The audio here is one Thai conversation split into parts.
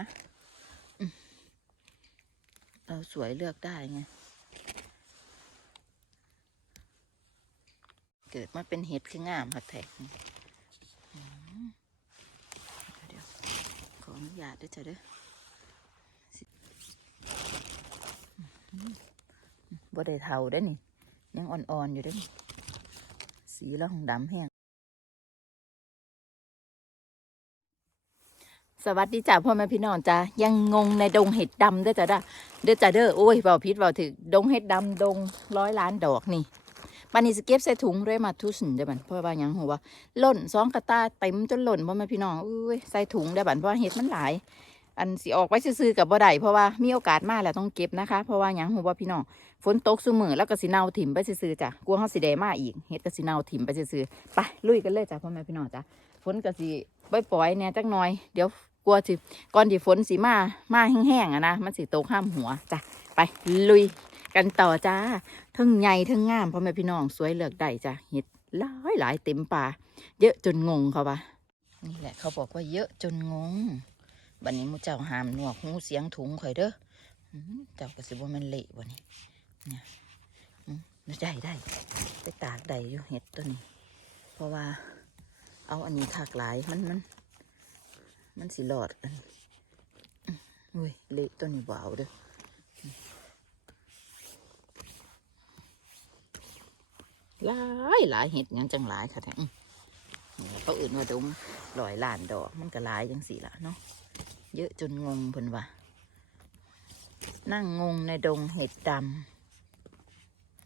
นะเราสวยเลือกได้ไง เกิดมาเป็นเห็ดคืองามหักแท็กเดี๋ยวขออนุญาตด้วยจ้ะเด้อสิอืมบ่ได้เท่าได้นี่ ยังอ่อนๆอยู่ด้อนี่สีล้วของดำแห้ง สวัสดีจ้าพ่อแม่พี่น้องจ้ายังงงในดงเห็ดดำเด้อจ้าเด้อเด้อจ้าเด้อโอ้ยเบาพิษเบาถึกดงเห็ดดำดงร้อยล้านดอกนี่ปานนี้สเก็บใส่ถุงด้วยมาทุสนได้อบันเพราะว่ายังหัวล่นสองกระตาเต็มจนหล่นพ่อแม่พี่น้องอุ้ยใส่ถุงได้อบันเพราะเห็ดมันหลาย อันสิออกไว้ซื้อกับบ่ได้เพราะว่ามีโอกาสมากแล้วต้องเก็บนะคะ เพราะว่ายังหัวพี่น้องฝนตกซุมือแล้วก็สิเน่าถิ่มไปซื้อจ้ะกลัวเฮาสิได้มาอีกเห็ดก็สิเน่าถิ่มไปซื้อไปลุยกันเลยจ้ะพ่อแม่พี่น้องจ้ะฝนก็สิปล่อยๆเนี่ยจักหน่อยเดี๋ยว กลัวสิก่อนที่ฝนสีมามาแห้งๆอะนะมันสิตกห้ามหัวจ้ะไปลุยกันต่อจ้าทั้งใหญ่ทั้งงามพ่อแม่พี่น้องสวยเลือกได้จ้ะเห็ดหลายหลายเต็มป่า เยอะจนงงเขาปะนี่แหละเขาบอกว่าเยอะจนงงบันนี้มูเจ้าหามหนวกหูเสียงถุงข่อยเด้อเจ้าก็สิบ่แมันเละบ่นี่เนี่ยได้ได้ไปตากได้อยู่เห็ดตัวนี้ เพราะว่า เอาอันนี้ถากหลายมันมัน มันสิหลอดอุ้ยเละตัวนี้บ่เอาเด้อหลายหลายเห็ดยังจังหลายค่ะแท้อื้อนี่เขาอื่นว่าดมลอยล้านดอก มันก็หลายจังสี่ละเนาะเยอะจนงงเพิ่นว่า นั่งงงในดงเห็ดดำ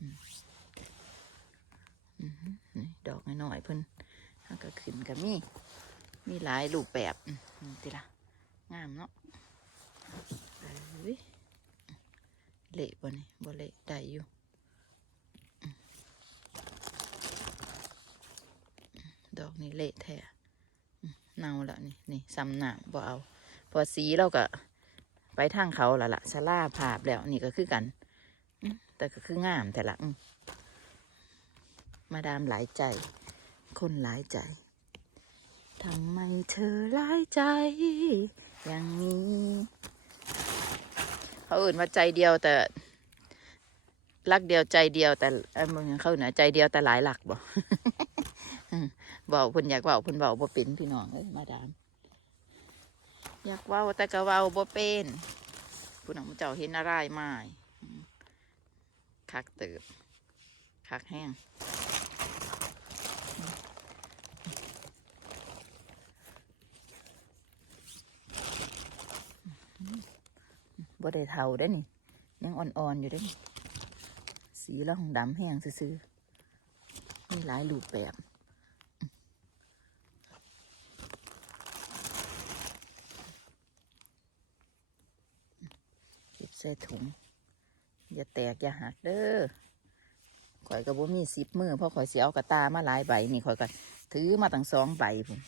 อืมอืมนี่ดอกน้อยๆเพิ่นก็ขึ้นกับมี มีหลายรูปแบบอืมนี่ติละงามเนาะเละบ่นี่บ่เละได้อยู่ดอกนี่เละแท้เน่าแล้วนี่นี่ซ้ำหนามบ่เอา พอสีเราก็ไปทางเขาละละชะล่าภาพแล้วนี่ก็คือกัน แต่ก็คืองามแต่ละมาดามหลายใจ คนหลายใจ ทำไมเธอร้ายใจ อย่างนี้ เขาอื่นว่าใจเดียวแต่ รักเดียวใจเดียวแต่เออมึงเขาเนี่ยใจเดียวแต่หลายหลักบ่บอกพิ่นอยากเว้าเพิ่นเว้าบ่เป็นพี่น้องเอ้ยมาดาม อยากเว้าแต่ก็เว้าบ่เป็นผู้นำเจ้าเห็นอะไรไม่คักเติบคักแห้ง บ่ได้เทาได้นี่ ยังอ่อนๆอยู่ได้นี่สีล้วของดำแห้งซื่อมีหลายรูปแบบเก็บใส่ถุง อย่าแตก อย่าหักเด้อข่อยก็บ่มีสิบมือเพราะข่อยเสิเอากระตามาหลายใบนี่ข่อยก็ถือมาตั้งสองใบพุ่น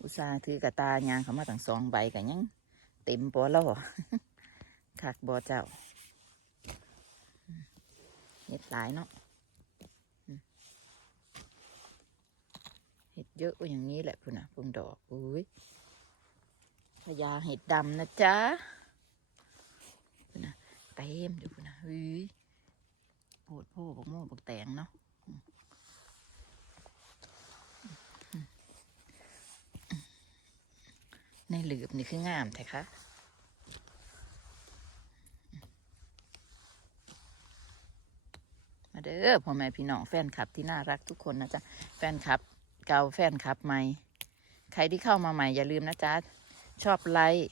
อุตส่าห์ถือกระตายางเขามาตั้งสองใบกันยัง ต็มปอล่อคักบอเจ้าเห็ดหลายเนาะเห็ดเยอะอย่างนี้แหละพุ่นนะพุ่นดอกอุ้ยพญาเห็ดดำนะจ๊ะพุ่นนะเต็มอยู่พุ่นนะเฮ้ยโพดโพบักโม่บักแตงเนาะอืมอืม ในหลืบนี่คืองามแท้คะมาเด้อพ่อแม่พี่น้องแฟนคลับที่น่ารักทุกคนนะจ๊ะแฟนคลับเก่าแฟนคลับใหม่ ใครที่เข้ามาใหม่อย่าลืมนะจ๊ะชอบไลค์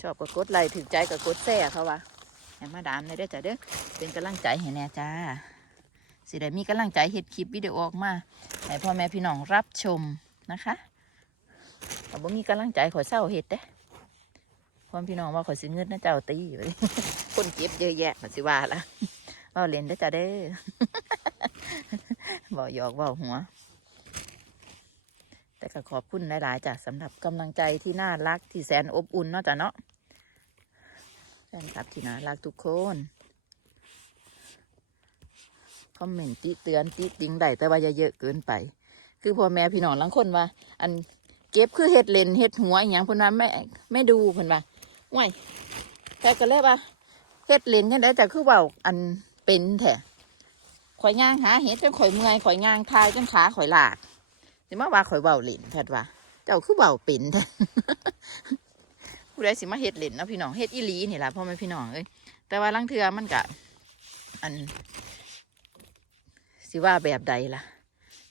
ชอบก็กดไลค์ถึงใจก็กดแซ่เขาวะให้มาดามในอยเด้อจ้ะเด้อเป็นกำลังใจให้แน่จ้าสิได้มีกำลังใจเฮ็ดคลิปวิดีโอออกมาให้พ่อแม่พี่น้องรับชม นะคะแต่บ่มีกำลังใจขอเศร้าเฮ็ดเด้อพ่อพี่น้องว่าขอสิเงินนะเจ้าตีอยู่คนเก็บเยอะแยะมันสิว่าละว่าเล่นได้จ้ะเด้อบอกหยอกบอกหัว แต่ก็ขอบคุณหลายๆจ้ะสำหรับกำลังใจที่น่ารักที่แสนอบอุ่นเนาะจ้ะเนาะแฟนคลับที่น่ารักทุกคนคอมเมนต์ติเตือนติติงได้แต่ว่าอย่าเยอะเกินไป คือพ่อแม่พี่น้องลังคนว่า อันเก็บคือเฮ็ดเลนเฮ็ดหัวอย่างเพิ่นว่าไม่ไม่ดูเพิ่นว่าห่วยแต่ก็เลยว่าเฮ็ดเลนยังไดแต่คือเว้าอันเป็นแท้ข่อยย่างหาเฮ็ดจนข่อยเมื่อยข่อยย่างทายจนขาข่อยหลากสิมาว่าข่อยเว้าเลนแท้ว่าเจ้าคือเว้าเป็นแท้ผู้ใดสิมาเฮ็ดเลนเนาะพี่น้องเฮ็ดอีหลีนี่ละพ่อแม่พี่น้องเอ้ยแต่ว่าลังเทือมันก็อันสิว่าแบบใดล่ะ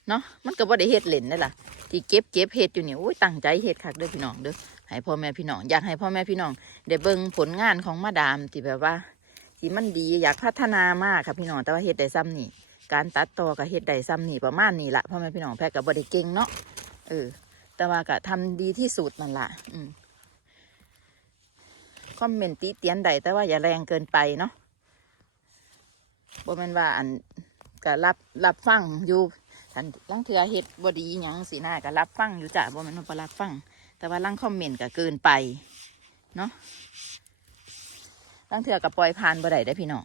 เนาะมันก็บ่ได้เฮ็ดเล่นได้ล่ะที่เก็บเก็บเฮ็ดอยู่นี่โอ้ยตั้งใจเฮ็ดคักเด้อพี่น้องเด้อให้พ่อแม่พี่น้องอยากให้พ่อแม่พี่น้องได้เบิ่งผลงานของมาดามที่แบบว่าที่มันดีอยากพัฒนามากค่ะพี่น้องแต่ว่าเฮ็ดได้ซ้ำนี่การตัดต่อก็เฮ็ดได้ซ้ำนี่ประมาณนี้ละพ่อแม่พี่น้องแพ้ก็บ่ได้เก่งเนาะเออแต่ว่าก็ทำดีที่สุดนั่นล่ะอืมคอมเมนต์ติเตียนใดแต่ว่าอย่าแรงเกินไปเนาะบ่แม่นว่าอันก็รับรับฟังอยู่ ทันลังเทือเฮ็ดบดีหยังสีหน้าก็รับฟังอยู่จ้ะบ่แม่นว่าบ่รับฟัง แต่ว่าลังคอมเมนต์ก็เกินไปเนาะลังเทือก็ปล่อยผ่านบ่ได้ได้พี่น้อง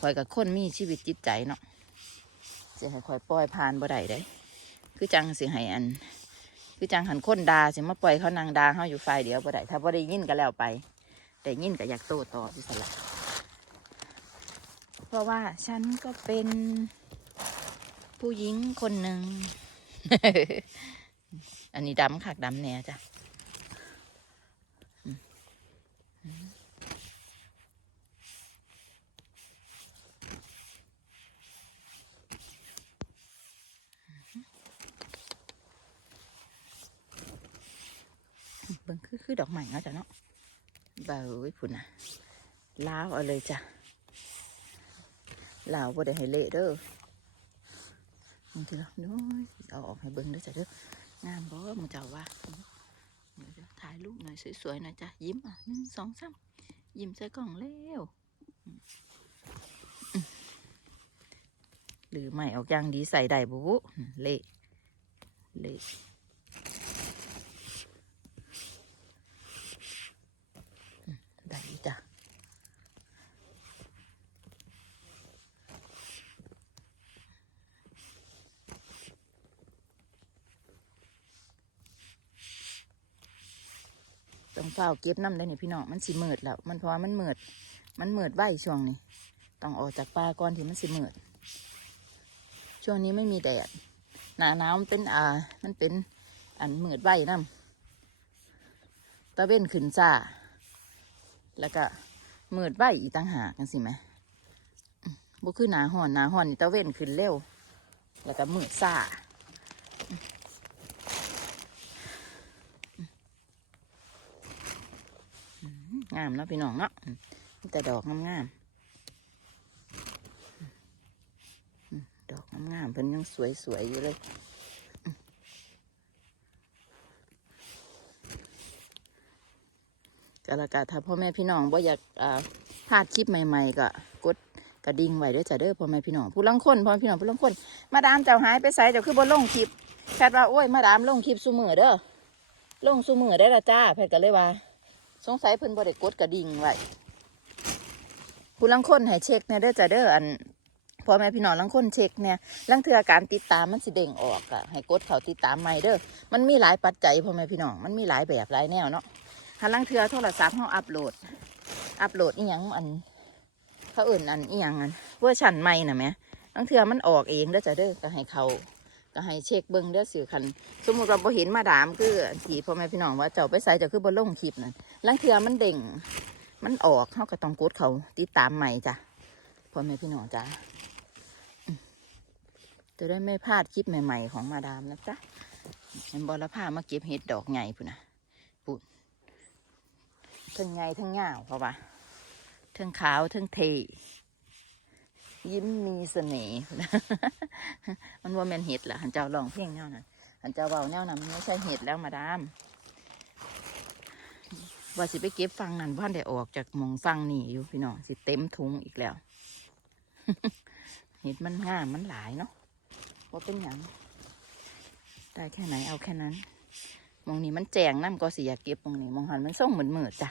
ข่อยกับคนมีชีวิตจิตใจเนาะสิให้ข่อยปล่อยผ่านบ่ได้ได้คือจังสิให้อัน คือจังหันคนดาสิมาปล่อยเขานางดาเฮาอยู่ฝ่ายเดียวบ่ได้ถ้าบ่ได้ยินก็แล้วไปแต่ยินก็อยากโตตอบอยู่สละเพราะว่าฉันก็เป็น ผู้หญิงคนหนึ่ง อันนี้ดำคักดำแน่จ้ะเบิ่งคือคือดอกใหม่เนาะจ้ะเนาะเบาไว้พุ่นนะลาวเอาเลยจ้ะลาวบ่ได้ให้เละเด้อ มึงทีละน้อยเอาออกให้เบิ้งด้วยจ้ะเด้องามบ่มึงเจ้าว่าเดี๋ยวจะถ่ายรูปหน่อยสวยๆหน่อยจ้ะยิ้มอะหนึ่งสองสามยิ้มใส่กล่องเร็วหรือไม่ออกอย่างดีใส่ได้บุบุอืมเละเละอืมได้อยู่จ้ะ ต้อง เฝ้าเก็บน้ำได้นี่พี่น้องมันสิมืดแล้ว มันเพราะมันมืดมันมืดไว้ช่วงนี้ ต้องออกจากป่าก่อนที่มันสิมืดช่วงนี้ไม่มีแดด หนาหนาวมันเป็นอ่า มันเป็นอันมืดไว้น้ำตะเว้นขึ้นจ้า แล้วก็มืดไว้อีกต่างหากกันสิไหมบ่คือหนาห่อนหนาห่อนตะเว้นขึ้นเร็ว แล้วก็มืดซ่า งามเนาะพี่น้องเนาะมีแต่ดอกงามๆดอกงามๆเพิ่นยังสวยๆอยู่เลยก็ละกะถ้าพ่อแม่พี่น้องบ่อยากอ่าพลาดคลิปใหม่ ๆ ก็กดกระดิ่งไว้ด้อจ้ะเด้อพ่อแม่พี่น้องผู้ลังคนพ่อแม่พี่น้องผู้ลังคนมาดามเจ้าหายไปใส่เจ้าคือบ่ลงคลิปแพทย์ว่าโอ้ยมาดามลงคลิปซุมือเด้อลงซุมือได้ละจ้าแพทย์ก็เลยว่า สงสัยเพิ่นบ่ได้กดกระดิ่งไว้ผู้ลังคนให้เช็คเนี่ยเด้อจะเด้ออันพ่อแม่พี่น้องลังคนเช็คเนี่ยลังเทือการติดตามมันสิเด้งออกอะให้กดเขาติดตามใหม่เด้อมันมีหลายปัจจัยพ่อแม่พี่น้องมันมีหลายแบบหลายแนวเนาะถ้าลังเทือโทรศัพท์เฮาอัปโหลด อัปโหลดอีหยังอันเขาเอื่นอันอีหยังอันเวอร์ชันใหม่น่ะแหมลังเทือมันออกเองเด้อจะเด้อก็ให้เขา ก็ให้เช็คเบิ่งเด้อสิคัน สมมุติว่าบ่เห็นมาดามคือที่พ่อแม่พี่น้องว่าเจ้าไปใส่เจ้าคือบ่ลงคลิปนั่นลังเทือมันเด้งมันออกเขาก็ต้องกดเขาติดตามใหม่จ้ะพ่อแม่พี่น้องจ้ะจะได้ไม่พลาดคลิปใหม่ ๆ ของมาดามนะจ๊ะเห็นบอลผ้ามาเก็บเห็ดดอกใหญ่พุ่นนะปุ่นทั้งใหญ่ทั้งยาเพราะว่าทั้งขาวทั้งเท ยิ้มมีเสน่ห์นะมันว่าแมนเห็ดล่ะหันเจ้าลองเพลงแนวนั้นหันเจ้าเบาแนวนั้นมันไม่ใช่เห็ดแล้วมาดามว่าสิไปเก็บฟังนั่นพ่านได้ออกจากมองฟังนี่อยู่พี่น้องสิเต็มถุงอีกแล้ว เห็ดมันงามมันหลายเนาะว่าเป็นหยังได้แค่ไหนเอาแค่นั้นมองนี้มันแจงน้ำก็สิอยากเก็บมองนี้มองหันมันส่งเหมือนเหมือดจ้ะ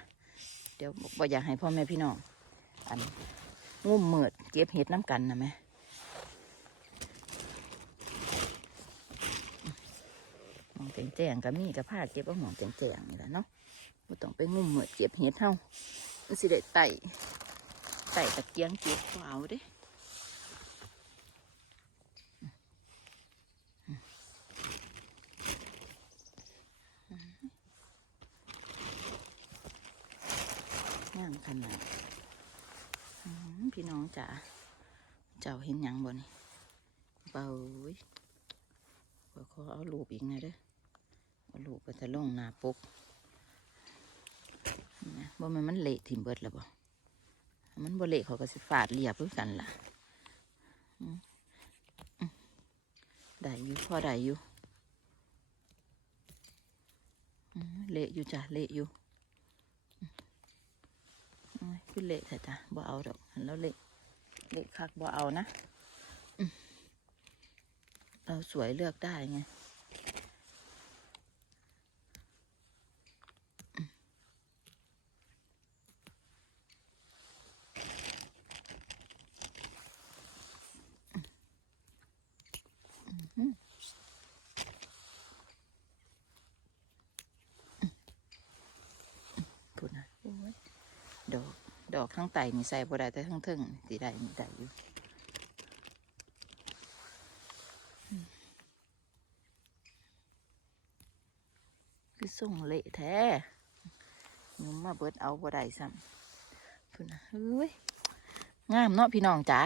เดี๋ยวบ่อยากให้พ่อแม่พี่น้องอันงุ่มเหมือด เก็บเห็ดน้ำกันนะแม่มองแจงแจงๆก็มีกับผ้าเก็บเอาหมองแจงแจงๆนี่แหละเนาะบ่ต้องไปงุ่มเหมือดเจ็บเฮ็ดเฮามันสิได้ไต่ไต่ตะเกียงเก็บก็เอาเด้งามขนาด พี่น้องจ๋าเจ้าเห็นยังบ่นี่เบาเว้ยว่าขอเอารูปอีกหน่อยเด้อเอารูปก็จะลงหนาปกนี่นะบ่แมันมันเละถิ่มเบิดแล้วบ่ถ้ามันบ่เละเขาก็สิฟาดเรียบคือกันล่ะอืมอืมได้อยู่พอได้อยู่อืมเละอยู่จ้ะเละอยู่ คือเละแต่จ้ะบ่เอาดอกหันแล้วเละเละคักบ่เอานะเราสวยเลือกได้ไงอืมอืมพูดนะโอ้ยดอก ดอกข้างไตนี่ใส่บ่ได้แต่ข้างเทิงนี่สิได้นี่ได้อยู่คือส่งเละแท้ยุมมาเบิดเอาบ่ได้ซ้ำพุ่นนะเฮ้ยงามเนาะพี่น้องจ๋า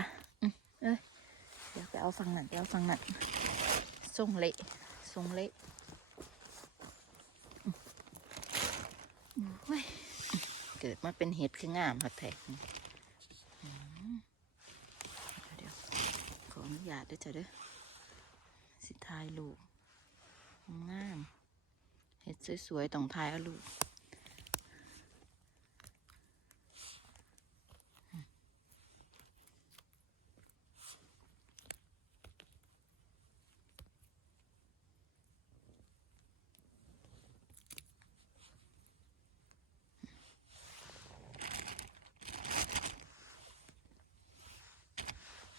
เอ้ยเดี๋ยวไปเอาฟังนั่นไปเอาฟังนั่นส่งเละส่งเละอืมอืมเฮ้ย เกิดมาเป็นเห็ดคืองามค่ะแทกนี่เดี๋ยวขออนุญาตด้วยจ้ะเด้อสิทายลูกงามเห็ดสวยๆต้องทายเอาลูก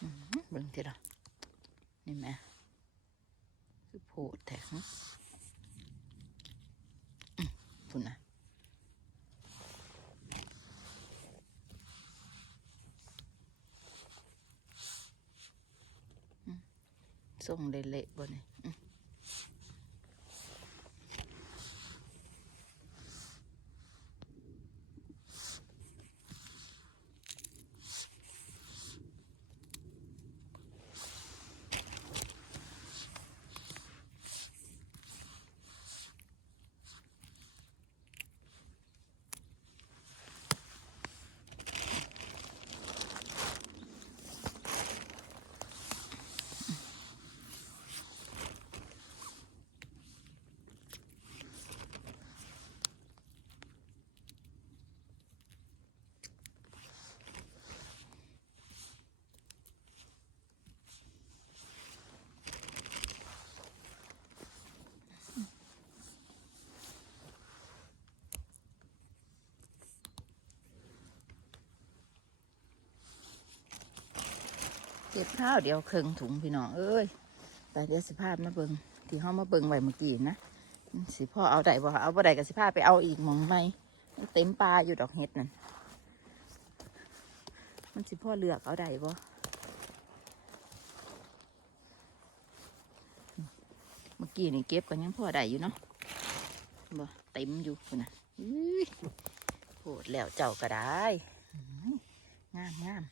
อื้อหือเบิ่งทีละนี่แหม่คือโผดแทกนะอื้อพุ่นนะอื้อ ส่งเละๆบ่เนี่ย ก็บข้าวเดี๋ยวเครึ่งถุงพี่น้องเอ้ยแต่เดี๋ยวสิพามาเบิงที่เขามาเบิงไว้เมื่อกี้นะสิพ่อเอาได้บ่เอาบ่ได้ก็สิพาพไปเอาอีกมองไหมเต็มปลาอยู่ดอกเห็ดนั่นมันสิพ่อเลือกเอาได้บ่เมื่อกี้นี่เก็บกันยังพ่อได้อยู่เนาะบ่เต็มอยู่พุ่นะโหดแล้วเจ้าก็ได้งามงาม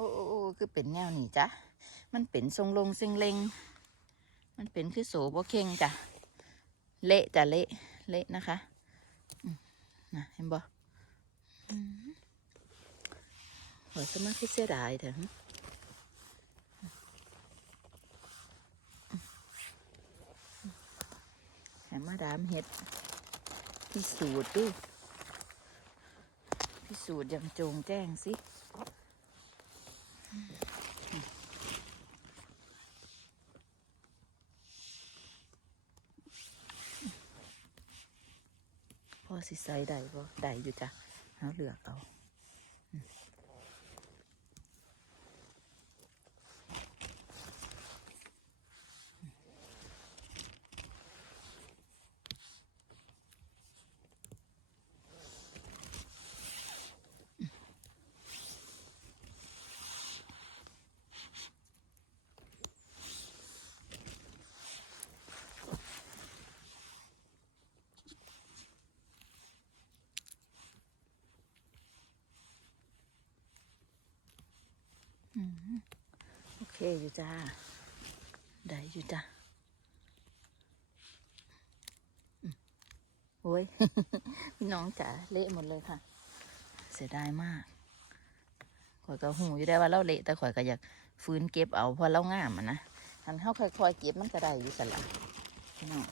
โอ้โอ้โอคือเป็นแนวนี่จ้ะมันเป็นทรงลงเซิงเลงมันเป็นคือโสบเข่งจ้ะเละจ้ะเละเละนะคะนะเห็นบ่อืมโหยสมาคือเสียดายเถอะหึแหมมาดามเห็ดพิสูจน์ดูพิสูจน์อย่างจงแจ้งสิ พ่อสิใส่ได้บ่ได้อยู่จ้ะเอาเหลือกเอา โอเคอยู่จ้า ได้อยู่จ้าโอ้ยพี่น้องจ๋าเละหมดเลยค่ะ เสียดายมากข่อยก็หูอยู่ได้ว่าเราเละแต่ข่อยก็อยากฟื้นเก็บเอาเพราะเราง่ามอะนะหันเข้าค่อยๆเก็บมันก็ได้อยู่สละพี่น้อง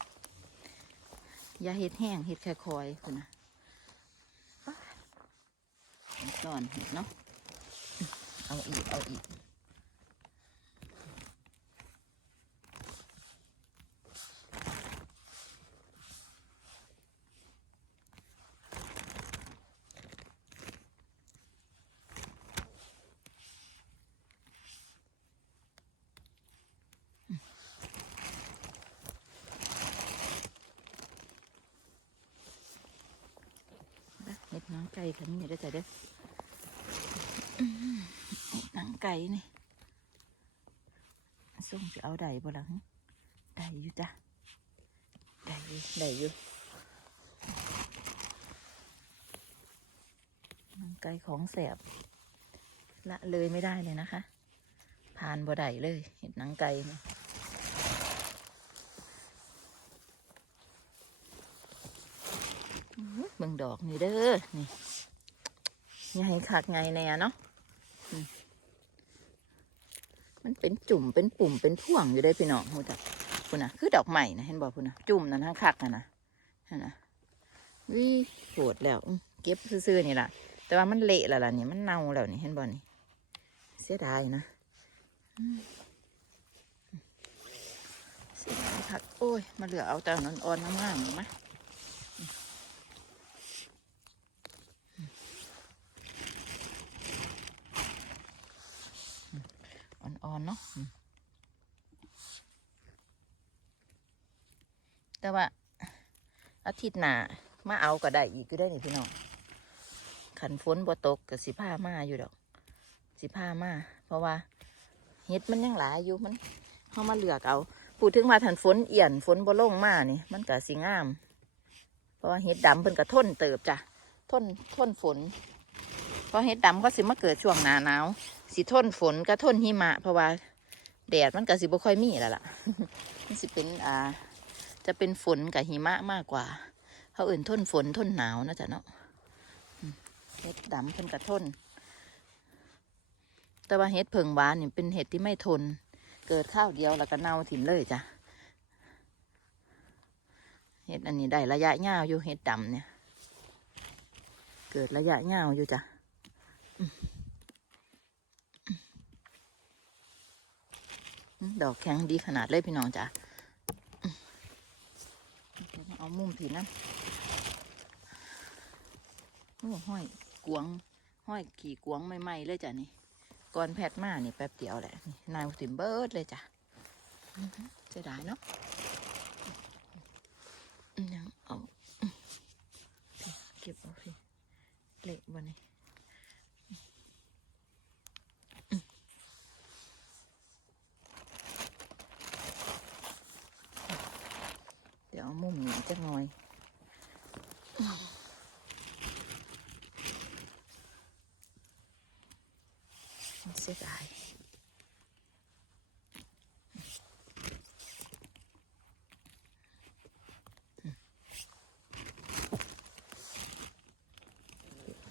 อย่าเห็ดแห้งเห็ดค่อยๆคุณนะป๊าดก่อนเห็ดเนาะ เอาอีกเอาอีก เห็ดหนังไก่ค่ะนี่เด้อจ้ะเด้ออื้อหือเห็ดห นังไก่นี่ส่งจะเอาได้บ่ล่ะหึได้อยู่จ้ะได้อยู่ได้อยู่หนังไก่ของแสบละเลยไม่ได้เลยนะคะ ผ่านบ่ได้เลย เห็ดหนังไก่นี่อื้อเบิ่งดอกนี่เด้อ นี่ใหญ่คักไงแน่เนาะอื มันเป็นจุ่มเป็นปุ่มเป็นพ่วงอยู่ได้พี่น้องหูจักพุ่นนะคือดอกใหม่นะเห็นบอกพุ่นนะจุ่มนั่นทั้งคักนะนะนะวิปวดแล้วเก็บซื่อๆนี่ล่ะแต่ว่ามันเละแล้วล่ะนี่มันเน่าแล้วนี่เห็นบ่นี่ เสียดายนะเสียดายคักโอ้ยมาเหลือเอาแต่นอนอ่อนๆงามๆมา อ่อนเนาะแต่ว่า อาทิตย์หน้ามาเอาก็ได้อีกก็ได้นี่พี่น้องขันฝนบ่ตกกับสิผ้ามาอยู่ดอก สิผ้ามาเพราะว่าเห็ดมันยังหลายอยู่มันเขามาเลือกเอาพูดถึงว่าถันฝนเอี่ยนฝนบ่ลงมานี่ มันก็สิงาม เพราะว่าเห็ดดำเพิ่นก็ทนเติบจ้ะทนทนฝน ราะเห็ดดำก็สิมาเกิดช่วงหนาหนาวสิทนฝนก็ทนหิมะ เพราะว่าแดดมันก็สิบ่ค่อยมีแล้วล่ะมันสิเป็นอ่า จะเป็นฝนกับหิมะมากกว่าเขาอื่นทนฝนทนหนาวนะจ๊ะเนาะเห็ดดำเพิ่นกระทน แต่ว่าเห็ดเพิงหวานเนี่ยเป็นเห็ดที่ไม่ทน เกิดข้าวเดียวแล้วก็เน่าถิ่มเลยจ้ะเห็ดอันนี้ได้ระยะยาวอยู่เห็ดดำเนี่ย เกิดระยะยาวอยู่จ้ะ ดอกแข็งดีขนาดเลยพี่น้องจ้ะเอามุมผีนะโอ้ห้อยกวง ห้อยขี่กวงใหม่ๆเลยจ้ะนี่ก่อนแพทมานี่แป๊บเดียวแหละนายถิ่มเบิร์ดเลยจ้ะอือหือเสียดายเนาะยังเอาเก็บเอาพี่เละวันนี้ เดี๋ยวเอามุมนี้จะงอย เสียดาย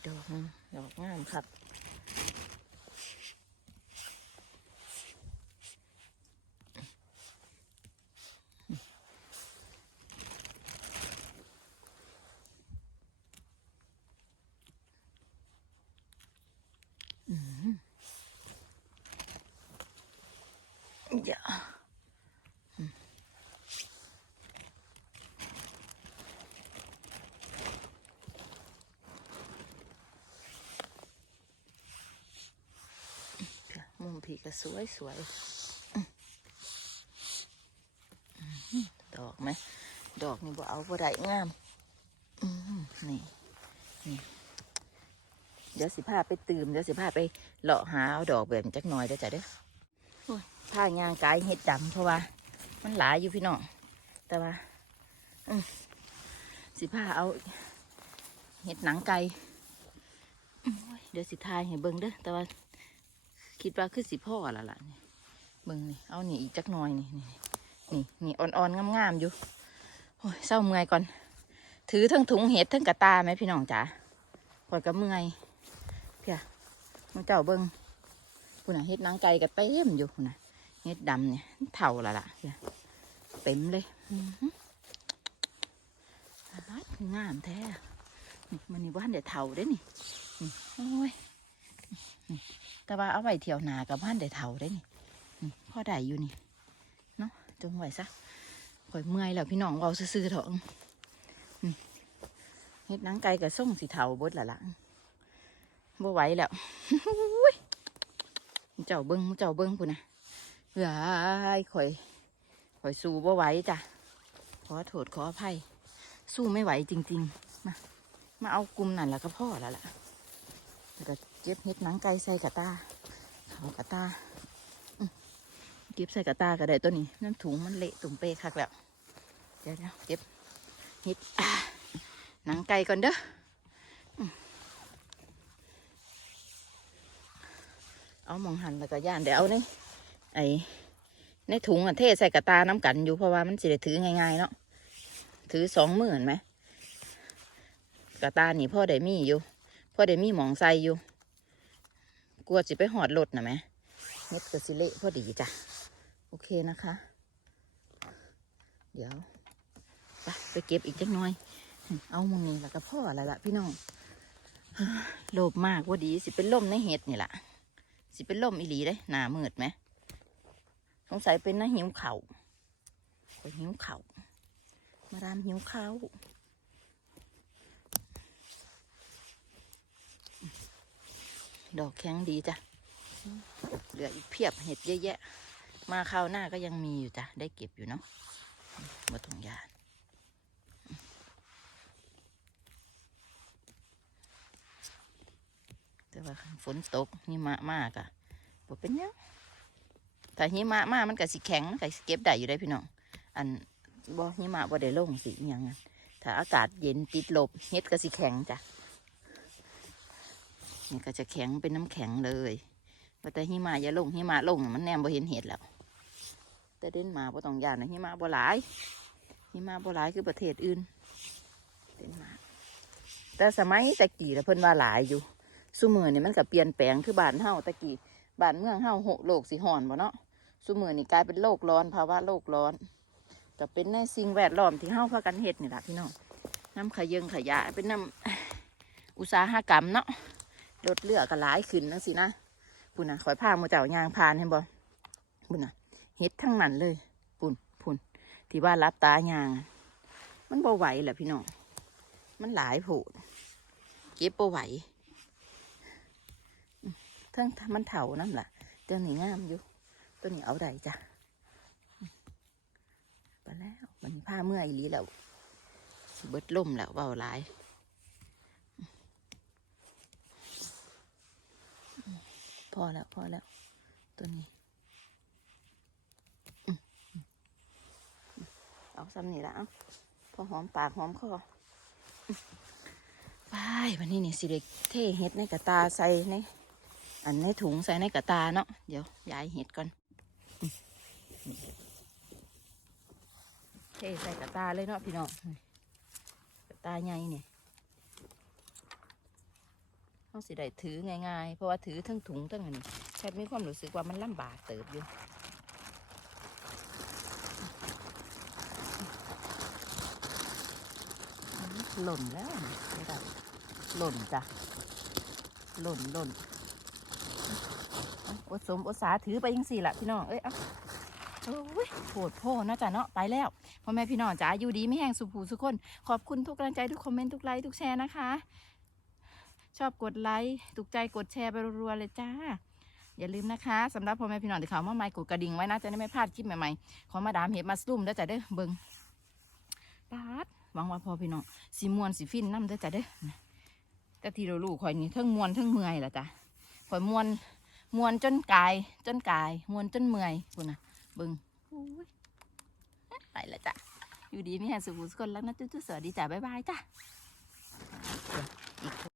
ดอกนึงดอกงามครับ อย่าอืมค่ะมุมผีก็สวยสวยดอกไหม ดอกนี่บ่เอาบ่ได้งามนี่นี่เดี๋ยวสิพาไปตื่มเดี๋ยวสิพาไปเลาะหาเอาดอกแบบจักหน่อยเด้อจ้ะเด้อ ผ้ายางกายเห็ดดำเพราะว่า มันหลายอยู่พี่น้องแต่ว่าสิผ้าเอาเห็ดหนังไก่เดี๋ยวสิทายให้เบิ่งเด้อแต่ว่า คิดว่าคือสิพ่อละล่ะนี่เบิ่งนี่เอานี่อีกจักหน่อยนี่นี่นี่นี่อ่อนๆงามๆอยู่โอ้ยเศร้าเมื่อยก่อน ถือทั้งถุงเห็ดทั้งกระตาไหมพี่น้องจ๋าปล่อยกับเมื่อยเพียมึงเจ้าเบิ่งคุณน่ะเห็ดนางไก่กับเต็มอยู่คุณน่ะ เห็ดดำเนี่ยเท่าละล่ะเต็มเลยงามแท้มันนี่บ้านเดี๋ยวเท่าเด้นี่โอ้ยแต่ว่าเอาไว้เที่ยวหนากับบ้านเดี๋ยวเท่าได้นี่พ่อได้อยู่นี่เนาะจงไหวซะข่อยเมื่อยแล้วพี่น้องเราซื่อๆเถอะเฮ็ดนังไก่กับส่งสีเทาบดละล่ะบ่ไหวแล้วเจ้าเบิ้งเจ้าเบิ้งพุ่นนะเฮ้ยข่อยข่อยสู้บ่ไหวจ้ะ ขอโทษขออภัย สู้ไม่ไหวจริง ๆ มา มาเอากลุ่มนั่นแล้วก็พ่อแล้วล่ะแล้วก็เก็บเฮ็ดหนังไก่ใส่กระตาเขากระตาเก็บใส่กระตาก็ได้ตัวนี้น้ำถุงมันเละตุ่มเปคักแล้ว เดี๋ยวเดี๋ยวเก็บเฮ็ดหนังไก่ก่อนเด้อเอามองหันแล้วก็ย่านเดี๋ยวเอาใน ไอ้ในถุงอะเทใส่กระตาน้ำกันอยู่เพราะว่ามันสิได้ถือง่ายๆเนาะถือสองหมือเห็นไหมกระตานี่พ่อได้มีอยู่พ่อได้มีหมองใส่อยู่กลัวสิไปหอดรถนะไหมเน็ดกับสิเละพอดีจ้ะโอเคนะคะ เดี๋ยวไปไปเก็บอีกจักหน่อย เอามึงนี่แล้วก็พ่ออะไรล่ะพี่น้องโลภมากว่าดีสิเป็นลมในเห็ดนี่แหละสิเป็นลมอีหลีได้หนามืดไหม สงสัยเป็นน้าหิวเข่าวข่อยหิวเข่ามาดามหิวเข้าดอกแข็งดีจ้ะ เหลืออีกเพียบเห็ดเยอะแยะ มาคราวหน้าก็ยังมีอยู่จ้ะ ได้เก็บอยู่เนาะมาตรงยานแต่ว่าฝนตกหิมะมากอะบ่เป็นยัง ถ้าหิมะมามันก็สิแข็งมันก็สิเก็บได้อยู่ได้พี่น้อง อันบ่หิมะบ่ได้ลงสิอหยังอะถ้าอากาศเย็นติดลบเฮ็ดก็สิแข็งจ้ะนี่ก็จะแข็งเป็นน้ำแข็งเลยว่าแต่หิมะอย่าลงหิมะลงมันแนมบ่เห็นเห็ดแล้ว แต่เด่นมาบ่ต้องยานนะหิมะบ่หลายหิมะบ่หลายคือประเทศอื่นเด่นมาแต่สมัยตะกี้เพิ่นว่าหลายอยู่ซุมือนี่มันก็เปลี่ยนแปลงคือบ้านเฮาตะกี้บ้านเมืองเฮาโหโลกสิฮ้อนบ่เนาะ ซุมือนี่กลายเป็นโลกร้อนภาวะโลกร้อน ก็เป็นในสิ่งแวดล้อมที่เฮาพากันเฮ็ดนี่แหละพี่น้องน้ำขยงขยะเป็นน้ำอุตสาหกรรมเนาะรถเรือก็หลายขึ้นจังซี่นะปุ่นนะขอยพามู่เจ้ายางพานให้บ่ปุ่นนะเฮ็ดทั้งนั้นเลย ปุ่นปุ่นที่ว่ารับตายาง มันบ่ไหวแหละพี่น้องมันหลายโผดเก็บบ่ไหวทั้งมันเถานั่นแหละเจ้าหนีงามอยู่ ตัวนี้เอาได้จ้ะไปแล้วมันผ้าเมื่อยลีแล้วเบิดล่มแล้วเบาหลายพอแล้วพอแล้ว ตัวนี้เอาซ้ำนี่ละเอาพอหอมปากหอมคอไปวันนี้นี่สิเด็กเท่เฮ็ดในกระตาใส่ในอันในถุงใส่ในกระตาเนาะเดี๋ยวยายเห็ดก่อน เทใส่กระตาเลยเนาะพี่น้องกระตาใหญ่เนี่ยเขาสิได้ถือง่ายๆ เพราะว่าถือทั้งถุงทั้งอันนี้แค่มีความรู้สึกว่ามันลำบากเติบอยู่หล่นแล้วไม่ได้หล่นจ้ะหล่นหล่นอดสมอดสาถือไปยังสี่ละพี่น้อง เอ้ย เอา โอ้ยโผดโพนะจ๊ะเนาะไปแล้วพ่อแม่พี่น้องจ๋าอยู่ดีไม่แห้งสุภูสุกคน ขอบคุณทุกกำลังใจทุกคอมเมนต์ทุกไลค์ทุกแชร์นะคะ ชอบกดไลค์ถูกใจกดแชร์ไปรัวๆเลยจ้า อย่าลืมนะคะสำหรับพ่อแม่พี่น้องที่เขามาใหม่กดกระดิ่งไว้นะจะได้ไม่พลาดคลิปใหม่ๆขอมาดามเห็บมาสลุ่มเด้อจ้ะเด้อเบิงปาดหวังว่าพ่อพี่น้องสีมวนสีฟินน้ำเด้อจ้ะเด้อแต่ที่เราลูกข่อยนี่ทั้งมวนทั้งเมื่อยละจ้ะข่อยมวนมวนจนกายจนกายมวนจนเมื่อยคุณนะ เบึงอุ้ยไปแล้วจ้ะ อยู่ดีมีแห่งสุขสุขคนแล้วนะจุ๊จุ๊สวัสดีจ้ะ บ๊ายบายจ้ะ